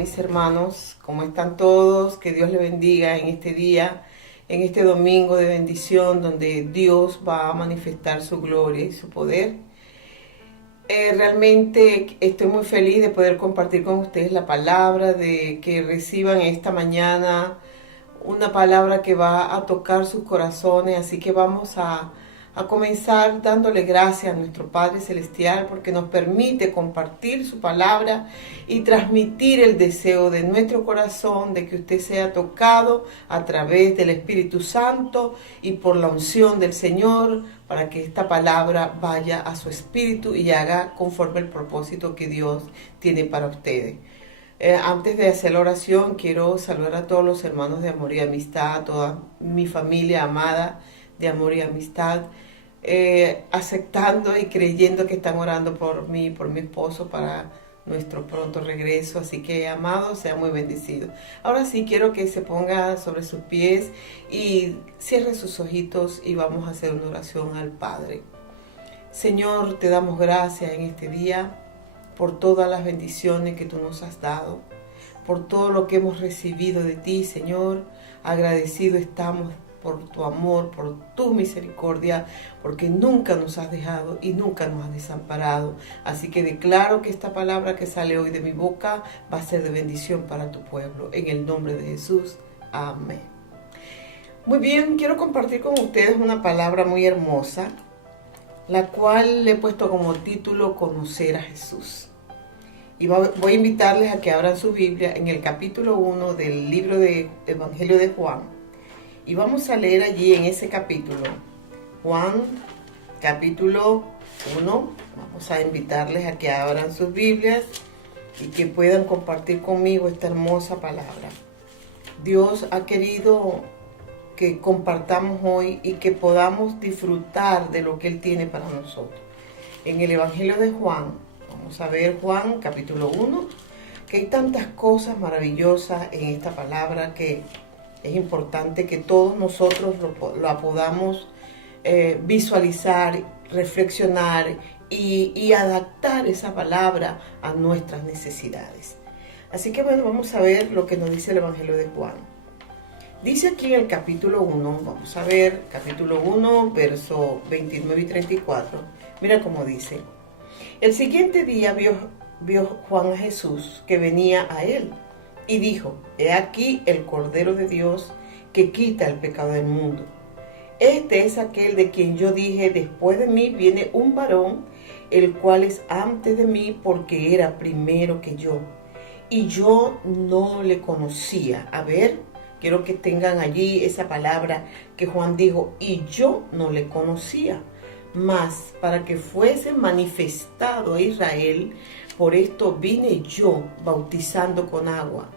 mis hermanos, ¿cómo están todos? Que Dios les bendiga en este día, en este domingo de bendición donde Dios va a manifestar su gloria y su poder. Realmente estoy muy feliz de poder compartir con ustedes la palabra, de que reciban esta mañana una palabra que va a tocar sus corazones, así que vamos a comenzar dándole gracias a nuestro Padre Celestial porque nos permite compartir su palabra y transmitir el deseo de nuestro corazón de que usted sea tocado a través del Espíritu Santo y por la unción del Señor para que esta palabra vaya a su espíritu y haga conforme el propósito que Dios tiene para ustedes. Antes de hacer la oración, quiero saludar a todos los hermanos de amor y amistad, a toda mi familia amada de amor y amistad, aceptando y creyendo que están orando por mí, por mi esposo, para nuestro pronto regreso. Así que, amados, sean muy bendecidos. Ahora sí, quiero que se ponga sobre sus pies y cierre sus ojitos y vamos a hacer una oración al Padre. Señor, te damos gracias en este día por todas las bendiciones que tú nos has dado, por todo lo que hemos recibido de ti, Señor. Agradecido estamos por tu amor, por tu misericordia, porque nunca nos has dejado y nunca nos has desamparado. Así que declaro que esta palabra que sale hoy de mi boca va a ser de bendición para tu pueblo. En el nombre de Jesús. Amén. Muy bien, quiero compartir con ustedes una palabra muy hermosa, la cual le he puesto como título Conocer a Jesús. Y voy a invitarles a que abran su Biblia en el capítulo 1 del libro de Evangelio de Juan. Y vamos a leer allí en ese capítulo, Juan, capítulo 1. Vamos a invitarles a que abran sus Biblias y que puedan compartir conmigo esta hermosa palabra. Dios ha querido que compartamos hoy y que podamos disfrutar de lo que Él tiene para nosotros. En el Evangelio de Juan, vamos a ver Juan capítulo 1, que hay tantas cosas maravillosas en esta palabra que es importante que todos nosotros lo podamos visualizar, reflexionar y adaptar esa palabra a nuestras necesidades. Así que bueno, vamos a ver lo que nos dice el Evangelio de Juan. Dice aquí en el capítulo 1, vamos a ver, capítulo 1, verso 29 y 34. Mira cómo dice. El siguiente día vio Juan a Jesús que venía a él y dijo: He aquí el Cordero de Dios que quita el pecado del mundo. Este es aquel de quien yo dije: después de mí viene un varón, el cual es antes de mí porque era primero que yo. Y yo no le conocía. A ver, quiero que tengan allí esa palabra que Juan dijo: y yo no le conocía. Mas para que fuese manifestado a Israel, por esto vine yo bautizando con agua.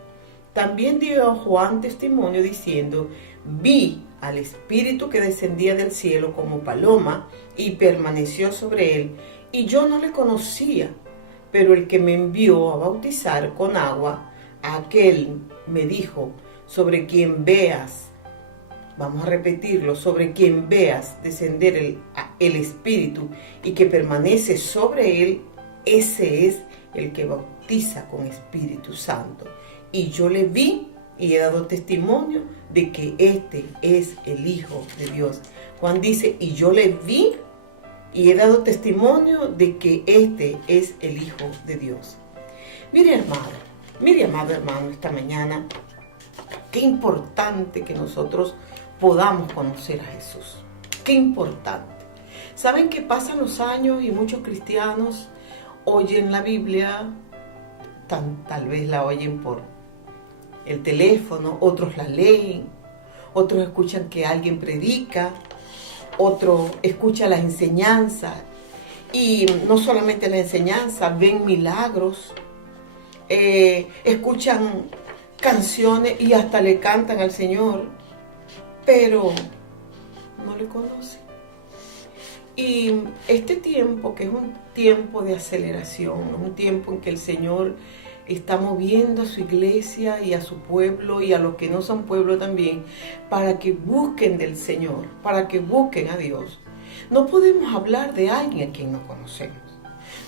También dio Juan testimonio diciendo: vi al Espíritu que descendía del cielo como paloma y permaneció sobre él, y yo no le conocía. Pero el que me envió a bautizar con agua, aquel me dijo: sobre quien veas, vamos a repetirlo, sobre quien veas descender el Espíritu y que permanece sobre él, ese es el que bautiza con Espíritu Santo. Y yo le vi y he dado testimonio de que este es el Hijo de Dios. Juan dice: y yo le vi y he dado testimonio de que este es el Hijo de Dios. Mire, amado hermano, esta mañana, qué importante que nosotros podamos conocer a Jesús. Qué importante. ¿Saben que pasan los años y muchos cristianos oyen la Biblia? Tal vez la oyen por el teléfono, otros la leen, otros escuchan que alguien predica, otros escuchan las enseñanzas, y no solamente la enseñanza, ven milagros, escuchan canciones y hasta le cantan al Señor, pero no le conocen. Y este tiempo, que es un tiempo de aceleración, un tiempo en que el Señor está moviendo a su iglesia y a su pueblo y a los que no son pueblo también, para que busquen del Señor, para que busquen a Dios. No podemos hablar de alguien a quien no conocemos.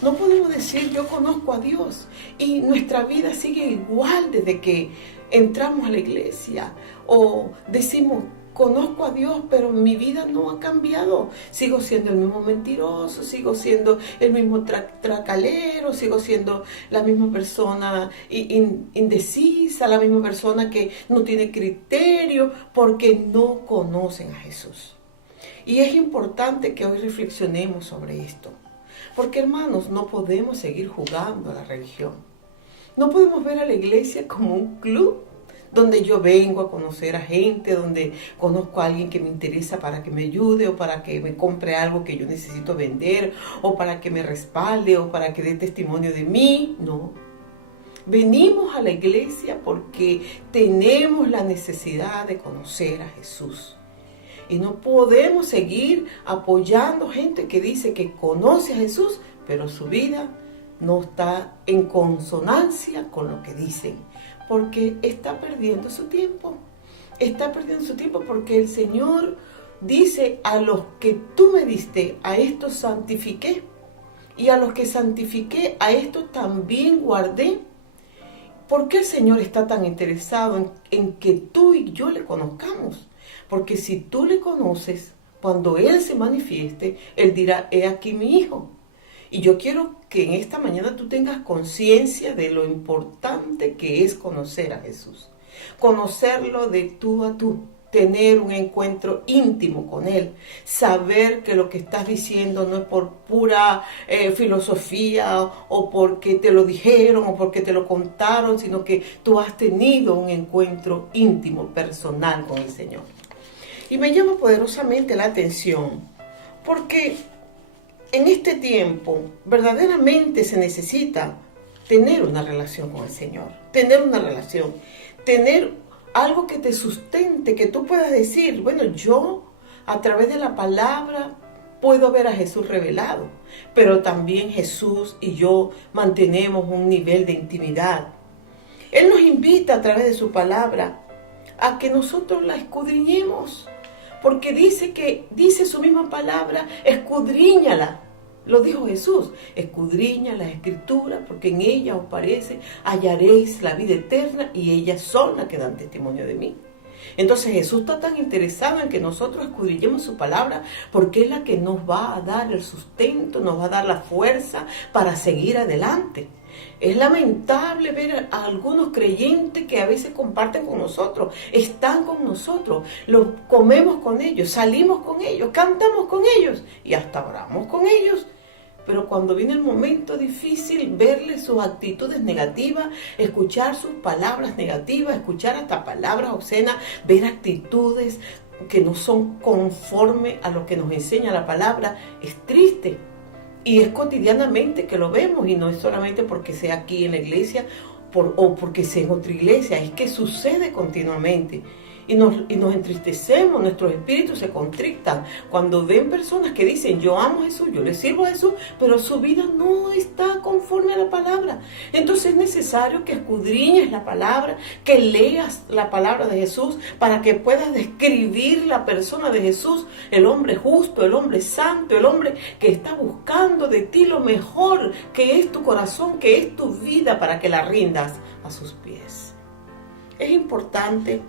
No podemos decir yo conozco a Dios y nuestra vida sigue igual desde que entramos a la iglesia. O decimos conozco a Dios, pero mi vida no ha cambiado. Sigo siendo el mismo mentiroso, sigo siendo el mismo tracalero, sigo siendo la misma persona indecisa, la misma persona que no tiene criterio, porque no conocen a Jesús. Y es importante que hoy reflexionemos sobre esto. Porque, hermanos, no podemos seguir jugando a la religión. No podemos ver a la iglesia como un club donde yo vengo a conocer a gente, donde conozco a alguien que me interesa para que me ayude o para que me compre algo que yo necesito vender o para que me respalde o para que dé testimonio de mí. No. Venimos a la iglesia porque tenemos la necesidad de conocer a Jesús. Y no podemos seguir apoyando gente que dice que conoce a Jesús, pero su vida no está en consonancia con lo que dicen, porque está perdiendo su tiempo. Está perdiendo su tiempo porque el Señor dice: a los que tú me diste, a estos santifiqué, y a los que santifiqué, a estos también guardé. ¿Por qué el Señor está tan interesado en que tú y yo le conozcamos? Porque si tú le conoces, cuando Él se manifieste, Él dirá: he aquí mi hijo. Y yo quiero que en esta mañana tú tengas conciencia de lo importante que es conocer a Jesús. Conocerlo de tú a tú. Tener un encuentro íntimo con Él. Saber que lo que estás diciendo no es por pura filosofía o porque te lo dijeron o porque te lo contaron, sino que tú has tenido un encuentro íntimo, personal con el Señor. Y me llama poderosamente la atención porque en este tiempo verdaderamente se necesita tener una relación con el Señor, tener una relación, tener algo que te sustente, que tú puedas decir: bueno, yo a través de la palabra puedo ver a Jesús revelado, pero también Jesús y yo mantenemos un nivel de intimidad. Él nos invita a través de su palabra a que nosotros la escudriñemos, porque dice su misma palabra: escudriñala. Lo dijo Jesús: escudriña las escrituras, porque en ellas os parece hallaréis la vida eterna, y ellas son las que dan testimonio de mí. Entonces Jesús está tan interesado en que nosotros escudriñemos su palabra, porque es la que nos va a dar el sustento, nos va a dar la fuerza para seguir adelante. Es lamentable ver a algunos creyentes que a veces comparten con nosotros, están con nosotros, los comemos con ellos, salimos con ellos, cantamos con ellos y hasta oramos con ellos. Pero cuando viene el momento difícil, verle sus actitudes negativas, escuchar sus palabras negativas, escuchar hasta palabras obscenas, ver actitudes que no son conforme a lo que nos enseña la palabra, es triste. Y es cotidianamente que lo vemos, y no es solamente porque sea aquí en la iglesia o porque sea en otra iglesia, es que sucede continuamente. Y nos entristecemos, nuestros espíritus se contrictan cuando ven personas que dicen: yo amo a Jesús, yo le sirvo a Jesús, pero su vida no está conforme a la palabra. Entonces es necesario que escudriñes la palabra, que leas la palabra de Jesús, para que puedas describir la persona de Jesús, el hombre justo, el hombre santo, el hombre que está buscando de ti lo mejor, que es tu corazón, que es tu vida, para que la rindas a sus pies. Es importante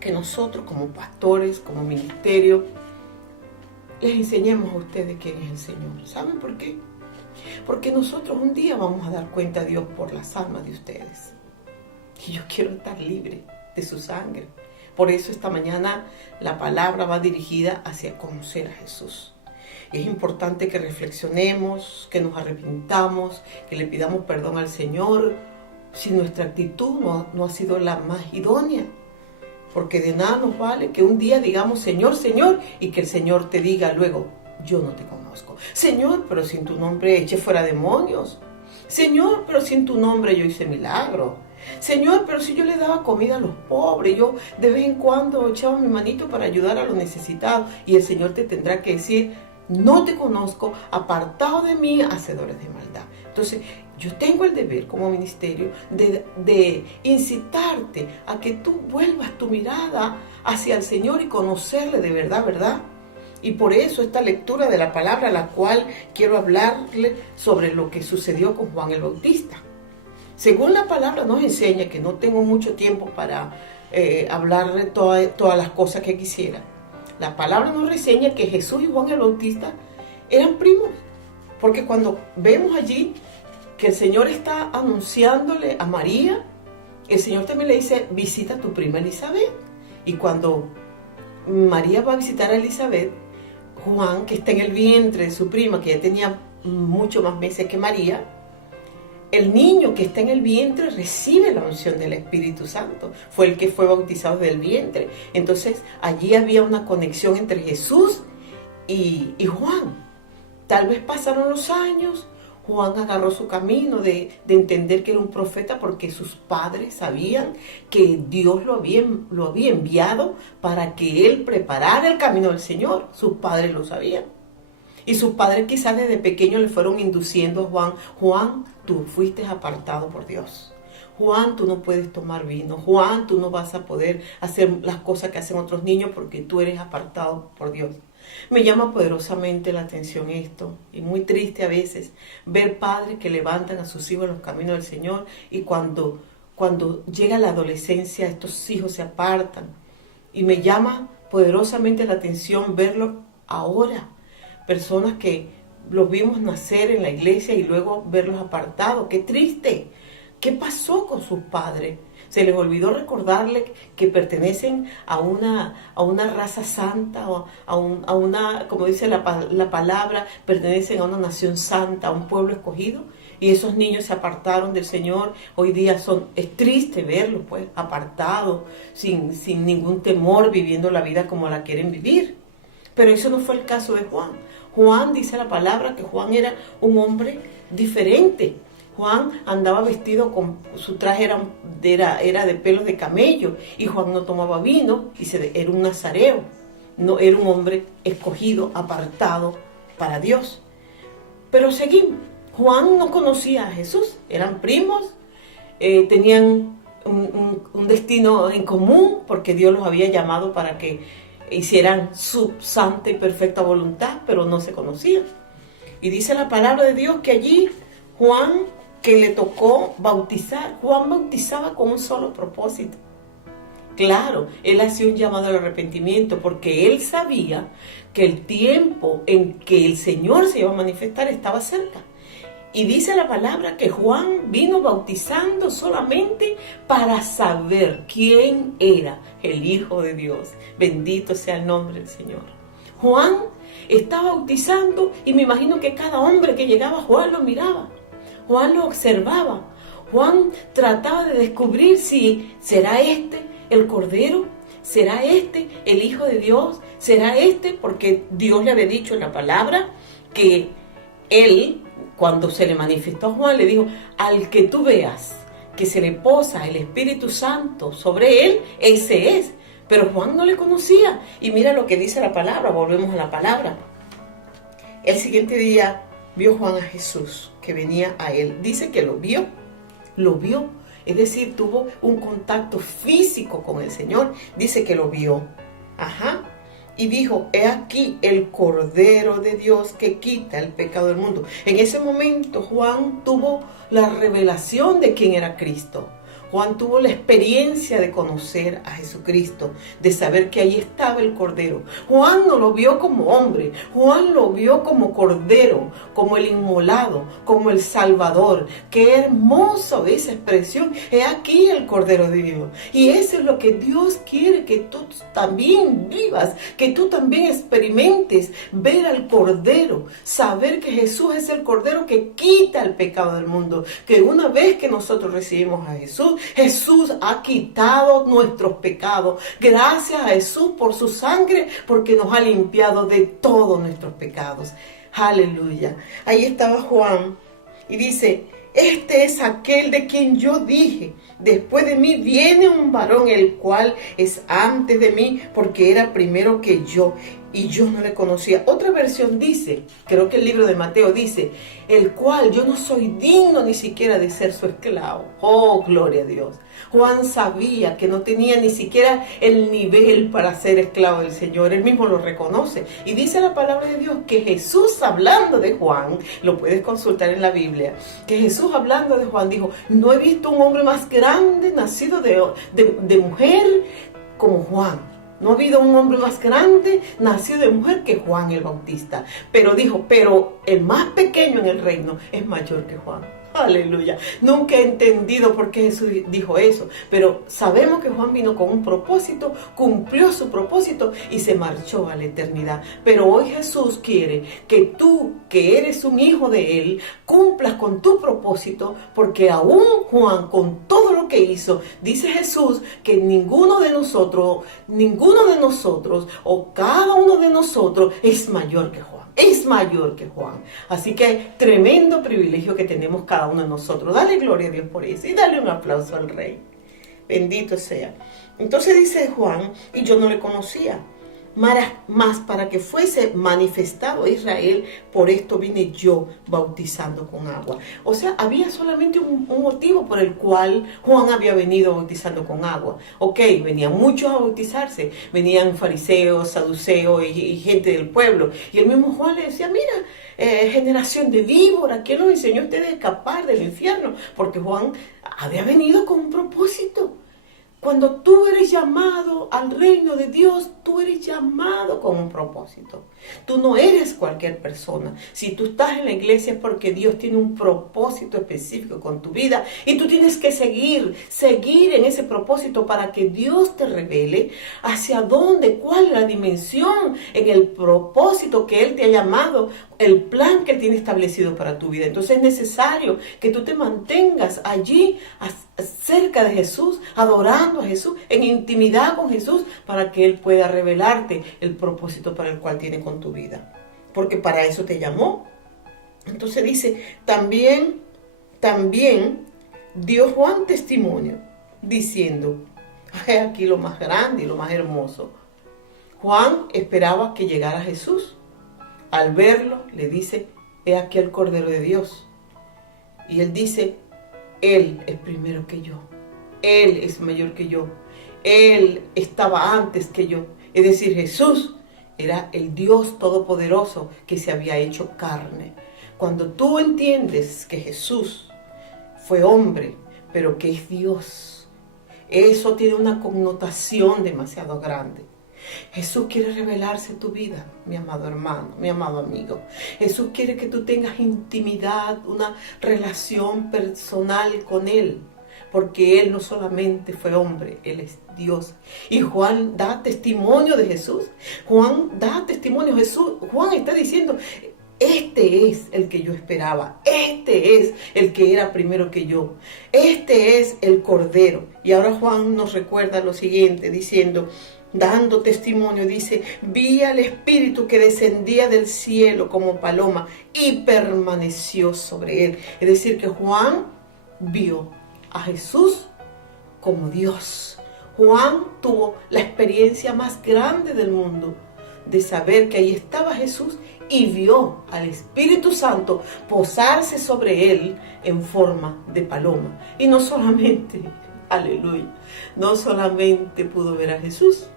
que nosotros como pastores, como ministerio, les enseñemos a ustedes quién es el Señor. ¿Saben por qué? Porque nosotros un día vamos a dar cuenta a Dios por las almas de ustedes. Y yo quiero estar libre de su sangre. Por eso esta mañana la palabra va dirigida hacia conocer a Jesús. Y es importante que reflexionemos, que nos arrepintamos, que le pidamos perdón al Señor si nuestra actitud no ha sido la más idónea. Porque de nada nos vale que un día digamos: Señor, Señor, y que el Señor te diga luego: yo no te conozco. Señor, pero sin tu nombre eché fuera demonios. Señor, pero sin tu nombre yo hice milagro. Señor, pero si yo le daba comida a los pobres, yo de vez en cuando echaba mi manito para ayudar a los necesitados. Y el Señor te tendrá que decir: no te conozco, apartado de mí, hacedores de maldad. Entonces, yo tengo el deber como ministerio de incitarte a que tú vuelvas tu mirada hacia el Señor y conocerle de verdad, ¿verdad? Y por eso esta lectura de la palabra, la cual quiero hablarle sobre lo que sucedió con Juan el Bautista. Según la palabra nos enseña, que no tengo mucho tiempo para hablar de todas las cosas que quisiera. La palabra nos enseña que Jesús y Juan el Bautista eran primos. Porque cuando vemos allí que el Señor está anunciándole a María, el Señor también le dice, visita a tu prima Elizabeth. Y cuando María va a visitar a Elizabeth, Juan, que está en el vientre de su prima, que ya tenía mucho más meses que María, el niño que está en el vientre recibe la unción del Espíritu Santo. Fue el que fue bautizado desde el vientre. Entonces, allí había una conexión entre Jesús y Juan. Tal vez pasaron los años, Juan agarró su camino de entender que era un profeta, porque sus padres sabían que Dios lo había enviado para que él preparara el camino del Señor. Sus padres lo sabían. Y sus padres quizás desde pequeño le fueron induciendo a Juan, Juan, tú fuiste apartado por Dios. Juan, tú no puedes tomar vino. Juan, tú no vas a poder hacer las cosas que hacen otros niños porque tú eres apartado por Dios. Me llama poderosamente la atención esto, y muy triste a veces ver padres que levantan a sus hijos en los caminos del Señor, y cuando llega la adolescencia estos hijos se apartan. Y me llama poderosamente la atención verlo ahora. Personas que los vimos nacer en la iglesia y luego verlos apartados. ¡Qué triste! ¿Qué pasó con sus padres? Se les olvidó recordarle que pertenecen a una raza santa, o a una, como dice la palabra, pertenecen a una nación santa, a un pueblo escogido. Y esos niños se apartaron del Señor. Hoy día es triste verlos, pues, apartados, sin ningún temor, viviendo la vida como la quieren vivir. Pero eso no fue el caso de Juan. Juan, dice la palabra, que Juan era un hombre diferente. Juan andaba vestido su traje era de pelos de camello, y Juan no tomaba vino, y era un nazareo. No era un hombre escogido, apartado para Dios. Pero seguimos. Juan no conocía a Jesús, eran primos, tenían un destino en común, porque Dios los había llamado para que hicieran su santa y perfecta voluntad, pero no se conocían. Y dice la palabra de Dios que allí Juan, que le tocó bautizar, Juan bautizaba con un solo propósito. Claro, él hacía un llamado al arrepentimiento, porque él sabía que el tiempo en que el Señor se iba a manifestar estaba cerca. Y dice la palabra que Juan vino bautizando solamente para saber quién era el Hijo de Dios. Bendito sea el nombre del Señor. Juan estaba bautizando, y me imagino que cada hombre que llegaba, Juan lo miraba. Juan lo observaba. Juan trataba de descubrir si será este el Cordero, será este el Hijo de Dios, será este, porque Dios le había dicho en la palabra que él, cuando se le manifestó a Juan, le dijo, al que tú veas que se le posa el Espíritu Santo sobre él, ese es. Pero Juan no le conocía. Y mira lo que dice la palabra, volvemos a la palabra. El siguiente día vio Juan a Jesús, que venía a él. Dice que lo vio. Es decir, tuvo un contacto físico con el Señor. Dice que lo vio. Y dijo, he aquí el Cordero de Dios que quita el pecado del mundo. En ese momento Juan tuvo la revelación de quién era Cristo. Juan tuvo la experiencia de conocer a Jesucristo, de saber que ahí estaba el Cordero. Juan no lo vio como hombre, Juan lo vio como Cordero, como el inmolado, como el Salvador. ¡Qué hermosa esa expresión! He aquí el Cordero de Dios. Y eso es lo que Dios quiere que tú también vivas, que tú también experimentes, ver al Cordero, saber que Jesús es el Cordero que quita el pecado del mundo, que una vez que nosotros recibimos a Jesús, Jesús ha quitado nuestros pecados. Gracias a Jesús por su sangre, porque nos ha limpiado de todos nuestros pecados. Aleluya. Ahí estaba Juan y dice, este es aquel de quien yo dije, después de mí viene un varón, el cual es antes de mí, porque era primero que yo. y yo no le conocía. Otra versión dice, creo que el libro de Mateo dice, el cual yo no soy digno ni siquiera de ser su esclavo. Oh, gloria a Dios. Juan sabía que no tenía ni siquiera el nivel para ser esclavo del Señor. Él mismo lo reconoce. Y dice la palabra de Dios que Jesús, hablando de Juan, lo puedes consultar en la Biblia, que Jesús, hablando de Juan, dijo, no he visto un hombre más grande, nacido de mujer, como Juan. No ha habido un hombre más grande, nacido de mujer, que Juan el Bautista. Pero dijo, pero el más pequeño en el reino es mayor que Juan. Aleluya. Nunca he entendido por qué Jesús dijo eso, pero sabemos que Juan vino con un propósito, cumplió su propósito y se marchó a la eternidad. Pero hoy Jesús quiere que tú, que eres un hijo de Él, cumplas con tu propósito, porque aún Juan, con todo lo que hizo, dice Jesús que ninguno de nosotros o cada uno de nosotros es mayor que Juan. Es mayor que Juan. Así que tremendo privilegio que tenemos cada uno de nosotros. Dale gloria a Dios por eso y dale un aplauso al Rey. Bendito sea. Entonces dice Juan, y yo no le conocía, mas para que fuese manifestado a Israel, por esto vine yo bautizando con agua. O sea, había solamente un motivo por el cual Juan había venido bautizando con agua. Ok, venían muchos a bautizarse, venían fariseos, saduceos y gente del pueblo. Y el mismo Juan le decía, mira, generación de víbora, ¿quién nos enseñó a ustedes a escapar del infierno? Porque Juan había venido con un propósito. Cuando tú eres llamado al reino de Dios, tú eres llamado con un propósito. Tú no eres cualquier persona. Si tú estás en la iglesia es porque Dios tiene un propósito específico con tu vida. Y tú tienes que seguir en ese propósito para que Dios te revele hacia dónde, cuál es la dimensión en el propósito que Él te ha llamado, el plan que Él tiene establecido para tu vida. Entonces es necesario que tú te mantengas allí cerca de Jesús, adorando a Jesús, en intimidad con Jesús, para que Él pueda revelarte el propósito para el cual tiene con tu vida. Porque para eso te llamó. Entonces dice, también dio Juan testimonio, diciendo, he aquí lo más grande y lo más hermoso. Juan esperaba que llegara Jesús. Al verlo, le dice, he aquí el Cordero de Dios. Y él dice, Él es primero que yo. Él es mayor que yo. Él estaba antes que yo. Es decir, Jesús era el Dios Todopoderoso que se había hecho carne. Cuando tú entiendes que Jesús fue hombre, pero que es Dios, eso tiene una connotación demasiado grande. Jesús quiere revelarse en tu vida, mi amado hermano, mi amado amigo. Jesús quiere que tú tengas intimidad, una relación personal con Él, porque Él no solamente fue hombre, Él es Dios. Y Juan da testimonio de Jesús. Juan da testimonio de Jesús. Juan está diciendo, este es el que yo esperaba. Este es el que era primero que yo. Este es el Cordero. Y ahora Juan nos recuerda lo siguiente, diciendo, dando testimonio, dice, vi al Espíritu que descendía del cielo como paloma y permaneció sobre él. Es decir, que Juan vio a Jesús como Dios. Juan tuvo la experiencia más grande del mundo de saber que ahí estaba Jesús y vio al Espíritu Santo posarse sobre él en forma de paloma. Y no solamente, aleluya, no solamente pudo ver a Jesús,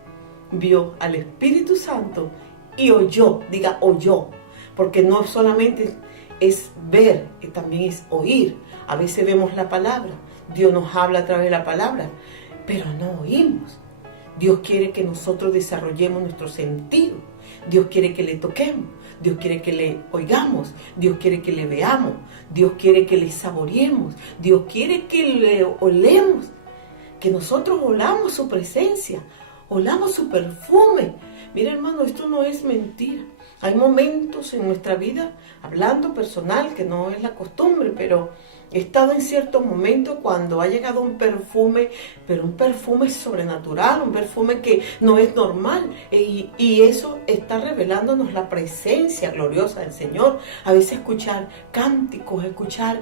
vio al Espíritu Santo y oyó, diga oyó, porque no solamente es ver, también es oír. A veces vemos la palabra, Dios nos habla a través de la palabra, pero no oímos. Dios quiere que nosotros desarrollemos nuestro sentido. Dios quiere que le toquemos, Dios quiere que le oigamos, Dios quiere que le veamos, Dios quiere que le saboreemos, Dios quiere que le olemos, que nosotros olamos su presencia, olamos su perfume. Mira, hermano, esto no es mentira. Hay momentos en nuestra vida, hablando personal, que no es la costumbre, pero he estado en ciertos momentos cuando ha llegado un perfume, pero un perfume sobrenatural, un perfume que no es normal. Y eso está revelándonos la presencia gloriosa del Señor. A veces escuchar cánticos, escuchar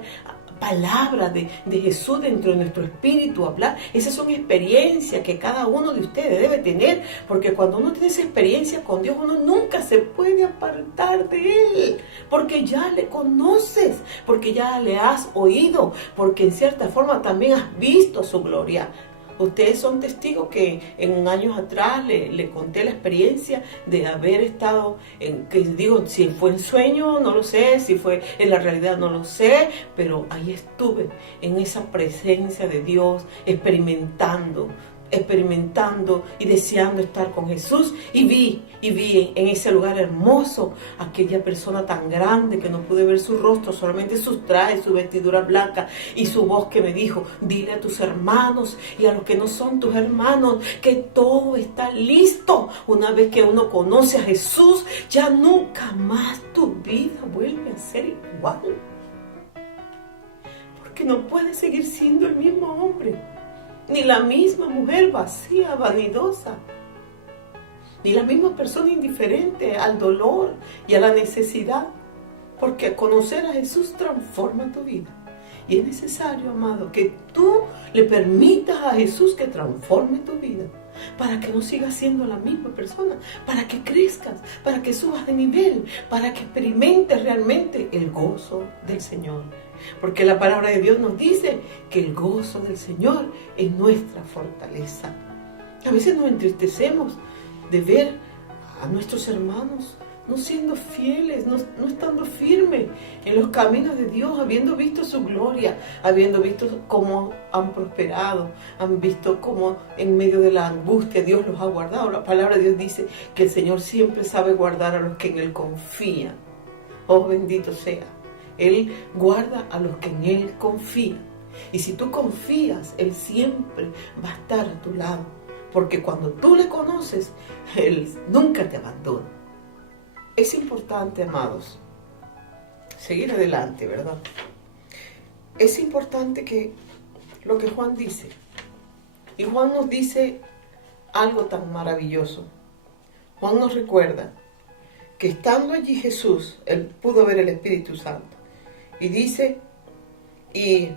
palabra de Jesús dentro de nuestro espíritu, hablar. Esas son experiencias que cada uno de ustedes debe tener, porque cuando uno tiene esa experiencia con Dios, uno nunca se puede apartar de Él, porque ya le conoces, porque ya le has oído, porque en cierta forma también has visto su gloria. Ustedes son testigos que en años atrás le conté la experiencia de haber estado, si fue en sueño, no lo sé, si fue en la realidad, no lo sé, pero ahí estuve en esa presencia de Dios, experimentando y deseando estar con Jesús, y vi en ese lugar hermoso aquella persona tan grande que no pude ver su rostro, solamente sus trajes, su vestidura blanca, y su voz que me dijo: dile a tus hermanos y a los que no son tus hermanos que todo está listo. Una vez que uno conoce a Jesús, ya nunca más tu vida vuelve a ser igual, porque no puedes seguir siendo el mismo hombre, ni la misma mujer vacía, vanidosa, ni la misma persona indiferente al dolor y a la necesidad, porque conocer a Jesús transforma tu vida. Y es necesario, amado, que tú le permitas a Jesús que transforme tu vida, para que no sigas siendo la misma persona, para que crezcas, para que subas de nivel, para que experimentes realmente el gozo del Señor. Porque la palabra de Dios nos dice que el gozo del Señor es nuestra fortaleza. A veces nos entristecemos de ver a nuestros hermanos no siendo fieles, no estando firmes en los caminos de Dios, habiendo visto su gloria, habiendo visto cómo han prosperado, han visto cómo en medio de la angustia Dios los ha guardado. La palabra de Dios dice que el Señor siempre sabe guardar a los que en Él confían. Oh, bendito sea. Él guarda a los que en Él confían. Y si tú confías, Él siempre va a estar a tu lado. Porque cuando tú le conoces, Él nunca te abandona. Es importante, amados, seguir adelante, ¿verdad? Es importante que lo que Juan dice. Y Juan nos dice algo tan maravilloso. Juan nos recuerda que estando allí Jesús, Él pudo ver el Espíritu Santo. Y dice, y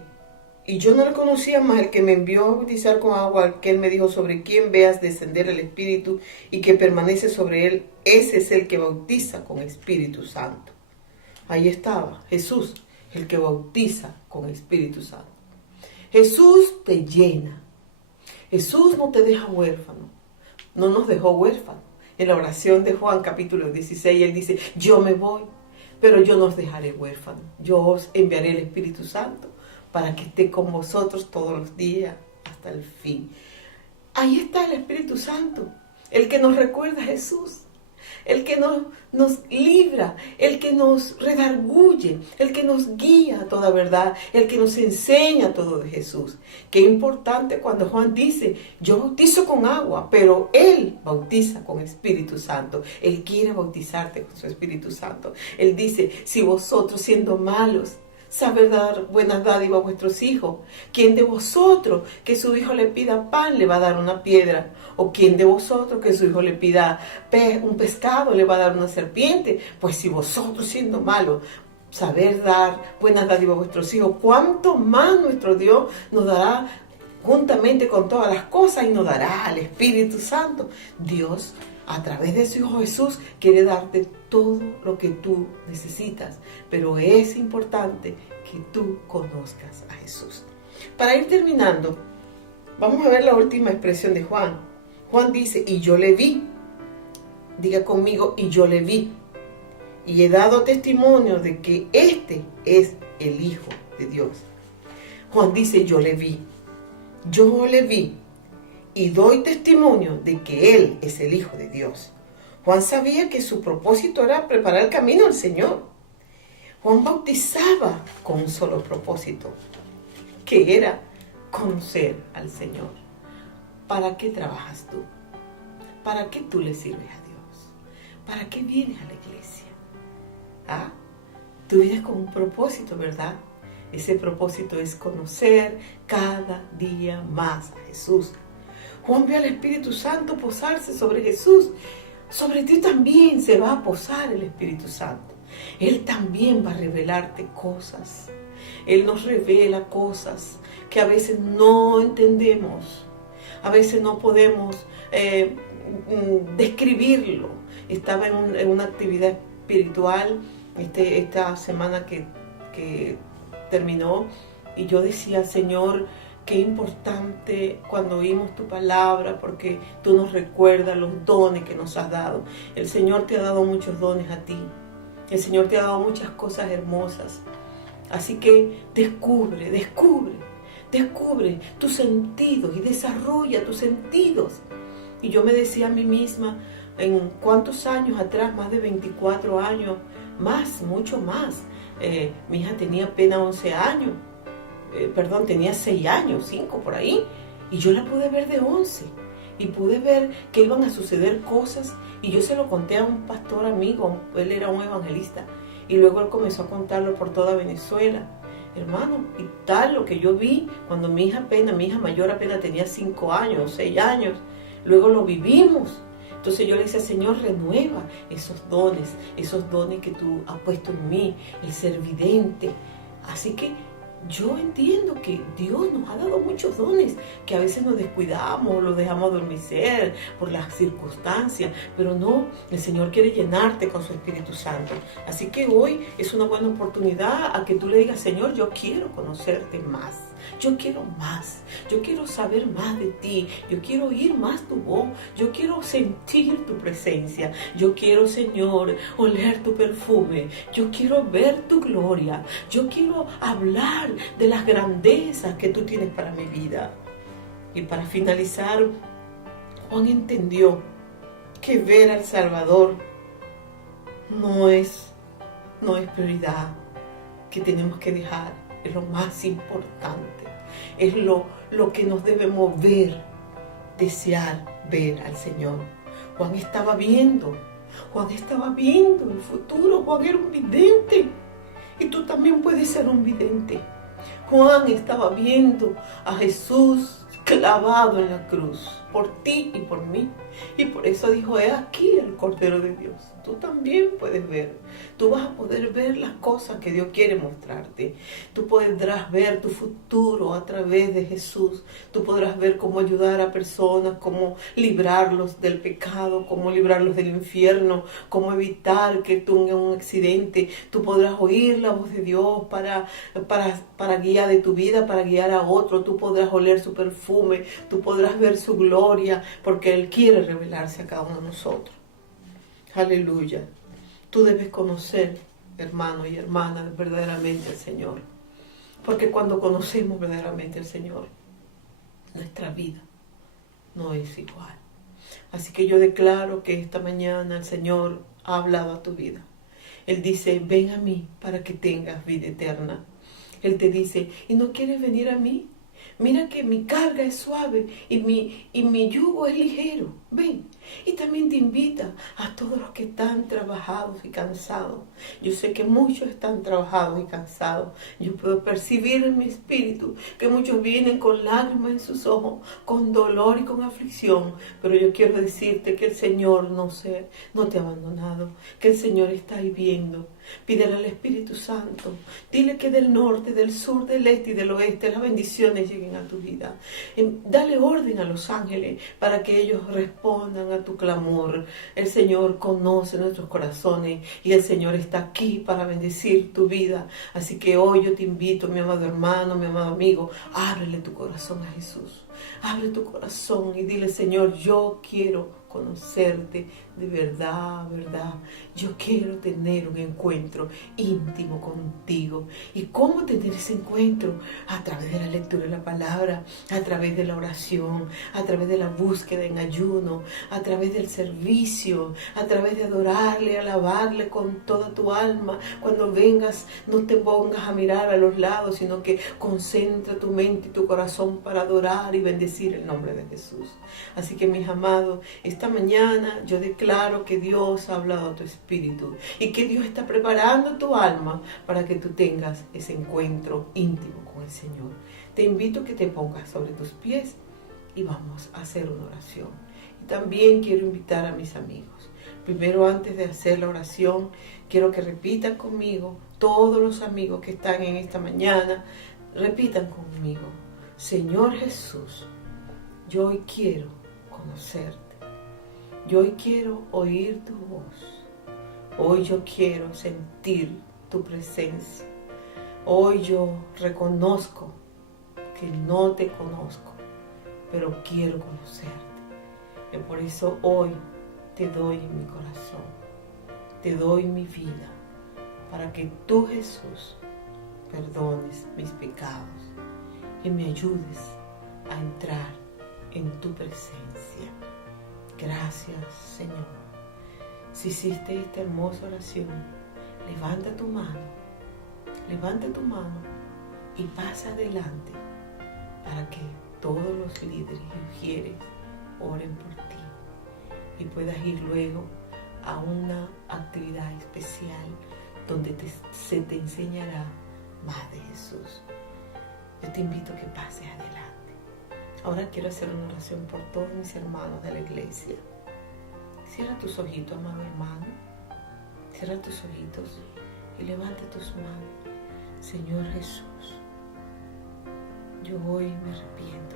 yo no le conocía más el que me envió a bautizar con agua, al que Él me dijo: sobre quien veas descender el Espíritu y que permanece sobre Él, ese es el que bautiza con Espíritu Santo. Ahí estaba Jesús, el que bautiza con Espíritu Santo. Jesús te llena. Jesús no te deja huérfano. No nos dejó huérfano. En la oración de Juan capítulo 16, Él dice: yo me voy, pero yo no os dejaré huérfanos. Yo os enviaré el Espíritu Santo para que esté con vosotros todos los días hasta el fin. Ahí está el Espíritu Santo, el que nos recuerda a Jesús, el que nos libra, el que nos redarguye, el que nos guía a toda verdad, el que nos enseña todo de Jesús. Qué importante cuando Juan dice: yo bautizo con agua, pero Él bautiza con Espíritu Santo. Él quiere bautizarte con su Espíritu Santo. Él dice: si vosotros, siendo malos, saber dar buenas dádivas a vuestros hijos, ¿quién de vosotros que su hijo le pida pan le va a dar una piedra? ¿O quién de vosotros que su hijo le pida un pescado le va a dar una serpiente? Pues si vosotros, siendo malos, saber dar buenas dádivas a vuestros hijos, ¿cuánto más nuestro Dios nos dará juntamente con todas las cosas y nos dará al Espíritu Santo? Dios, a través de su Hijo Jesús, quiere darte todo lo que tú necesitas, pero es importante que tú conozcas a Jesús. Para ir terminando, vamos a ver la última expresión de Juan. Juan dice: y yo le vi. Diga conmigo: y yo le vi. Y he dado testimonio de que este es el Hijo de Dios. Juan dice: yo le vi. Yo le vi. Y doy testimonio de que Él es el Hijo de Dios. Juan sabía que su propósito era preparar el camino al Señor. Juan bautizaba con un solo propósito, que era conocer al Señor. ¿Para qué trabajas tú? ¿Para qué tú le sirves a Dios? ¿Para qué vienes a la iglesia? ¿Ah? Tú vienes con un propósito, ¿verdad? Ese propósito es conocer cada día más a Jesús. Juan ve al Espíritu Santo posarse sobre Jesús. Sobre ti también se va a posar el Espíritu Santo. Él también va a revelarte cosas. Él nos revela cosas que a veces no entendemos, a veces no podemos describirlo. Estaba en una actividad espiritual esta semana que terminó, y yo decía: Señor, qué importante cuando oímos tu palabra, porque tú nos recuerdas los dones que nos has dado. El Señor te ha dado muchos dones a ti. El Señor te ha dado muchas cosas hermosas. Así que descubre tus sentidos y desarrolla tus sentidos. Y yo me decía a mí misma, en cuántos años atrás, más de 24 años, mucho más. Mi hija tenía apenas 11 años, tenía 6 años, 5 por ahí, y yo la pude ver de 11, y pude ver que iban a suceder cosas, y yo se lo conté a un pastor amigo, él era un evangelista, y luego él comenzó a contarlo por toda Venezuela. Hermano, y tal lo que yo vi cuando mi hija mayor apenas tenía 5 años, 6 años, luego lo vivimos. Entonces yo le decía: Señor, renueva esos dones que tú has puesto en mí, el ser vidente. Así que yo entiendo que Dios nos ha dado muchos dones, que a veces nos descuidamos, los dejamos adormecer por las circunstancias, pero no, el Señor quiere llenarte con su Espíritu Santo. Así que hoy es una buena oportunidad a que tú le digas: Señor, yo quiero conocerte más. Yo quiero más, yo quiero saber más de ti, yo quiero oír más tu voz, yo quiero sentir tu presencia, yo quiero, Señor, oler tu perfume, yo quiero ver tu gloria, yo quiero hablar de las grandezas que tú tienes para mi vida. Y para finalizar, Juan entendió que ver al Salvador no es prioridad, que tenemos que dejar, es lo más importante, es lo que nos debe mover, desear ver al Señor. Juan estaba viendo el futuro. Juan era un vidente, y tú también puedes ser un vidente. Juan estaba viendo a Jesús clavado en la cruz, por ti y por mí. Y por eso dijo: he aquí el Cordero de Dios. Tú también puedes ver. Tú vas a poder ver las cosas que Dios quiere mostrarte. Tú podrás ver tu futuro a través de Jesús. Tú podrás ver cómo ayudar a personas, cómo librarlos del pecado, cómo librarlos del infierno, cómo evitar que tengan un accidente. Tú podrás oír la voz de Dios para guiar de tu vida, para guiar a otro. Tú podrás oler su perfume. Tú podrás ver su gloria, porque Él quiere revelarse a cada uno de nosotros. Aleluya. Tú debes conocer, hermano y hermana, verdaderamente al Señor. Porque cuando conocemos verdaderamente al Señor, nuestra vida no es igual. Así que yo declaro que esta mañana el Señor ha hablado a tu vida. Él dice: ven a mí para que tengas vida eterna. Él te dice: ¿y no quieres venir a mí? Mira que mi carga es suave y mi yugo es ligero. Ven. Y también te invita a todos los que están trabajados y cansados. Yo sé que muchos están trabajados y cansados. Yo puedo percibir en mi espíritu que muchos vienen con lágrimas en sus ojos, con dolor y con aflicción. Pero yo quiero decirte que el Señor no te ha abandonado, que el Señor está ahí viendo. Pídele al Espíritu Santo. Dile que del norte, del sur, del este y del oeste las bendiciones lleguen a tu vida. Dale orden a los ángeles para que ellos respondan a tu clamor. El Señor conoce nuestros corazones y el Señor está aquí para bendecir tu vida. Así que hoy yo te invito, mi amado hermano, mi amado amigo, ábrele tu corazón a Jesús. Abre tu corazón y dile: Señor, yo quiero conocerte de verdad. Yo quiero tener un encuentro íntimo contigo. ¿Y cómo tener ese encuentro? A través de la lectura de la palabra, a través de la oración, a través de la búsqueda en ayuno, a través del servicio, a través de adorarle, alabarle con toda tu alma. Cuando vengas, no te pongas a mirar a los lados, sino que concentra tu mente y tu corazón para adorar y bendecir el nombre de Jesús. Así que, mis amados, esta mañana yo declaro que Dios ha hablado a tu espíritu y que Dios está preparando tu alma para que tú tengas ese encuentro íntimo con el Señor. Te invito a que te pongas sobre tus pies y vamos a hacer una oración. Y también quiero invitar a mis amigos. primero antes de hacer la oración, quiero que repitan conmigo, todos los amigos que están en esta mañana, repitan conmigo: Señor Jesús, yo hoy quiero conocerte. Yo hoy quiero oír tu voz. Hoy yo quiero sentir tu presencia. Hoy yo reconozco que no te conozco, pero quiero conocerte. Y por eso hoy te doy mi corazón, te doy mi vida, para que tú, Jesús, perdones mis pecados y me ayudes a entrar en tu presencia. Gracias, Señor. Si hiciste esta hermosa oración, levanta tu mano y pasa adelante para que todos los líderes y ujieres oren por ti y puedas ir luego a una actividad especial donde se te enseñará más de Jesús. Yo te invito a que pases adelante. Ahora quiero hacer una oración por todos mis hermanos de la iglesia. Cierra tus ojitos, amado hermano. Cierra tus ojitos y levanta tus manos. Señor Jesús, yo hoy me arrepiento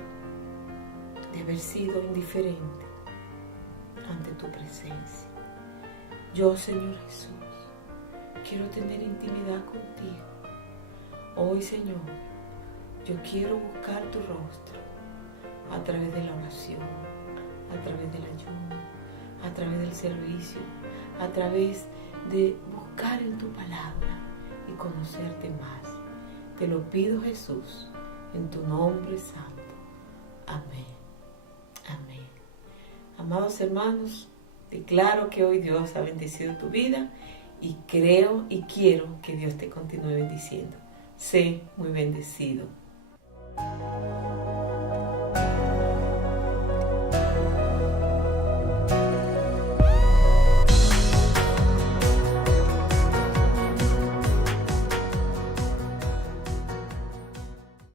de haber sido indiferente ante tu presencia. Yo, Señor Jesús, quiero tener intimidad contigo. Hoy, Señor, yo quiero buscar tu rostro a través de la oración, a través del ayuno, a través del servicio, a través de buscar en tu palabra y conocerte más. Te lo pido, Jesús, en tu nombre santo. Amén. Amén. Amados hermanos, declaro que hoy Dios ha bendecido tu vida y creo y quiero que Dios te continúe bendiciendo. Sé muy bendecido.